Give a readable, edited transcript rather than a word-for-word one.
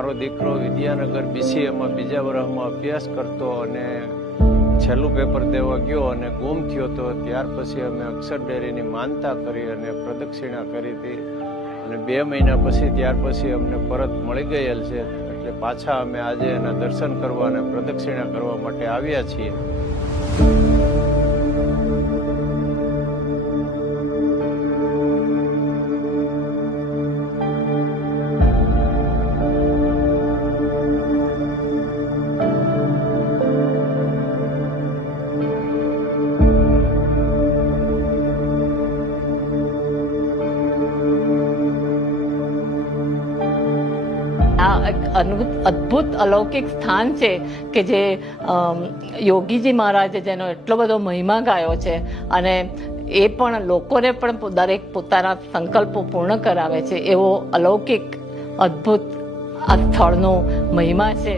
મારો દીકરો વિદ્યાનગર BCAમાં બીજા વર્ષમાં અભ્યાસ કરતો અને છેલ્લું પેપર દેવા ગયો અને ગુમ થયો હતો. ત્યાર પછી અમે અક્ષર ડેરીની માનતા કરી અને પ્રદક્ષિણા કરી હતી અને 2 મહિના પછી ત્યાર પછી અમને પરત મળી ગયેલ છે. એટલે પાછા અમે આજે એના દર્શન કરવા અને પ્રદક્ષિણા કરવા માટે આવ્યા છીએ. આ એક અદ્ભુત અલૌકિક સ્થાન છે કે જે યોગીજી મહારાજે જેનો એટલો બધો મહિમા ગાયો છે અને એ પણ લોકોને પણ દરેક પોતાના સંકલ્પો પૂર્ણ કરાવે છે એવો અલૌકિક અદ્ભુત આ સ્થળનો મહિમા છે.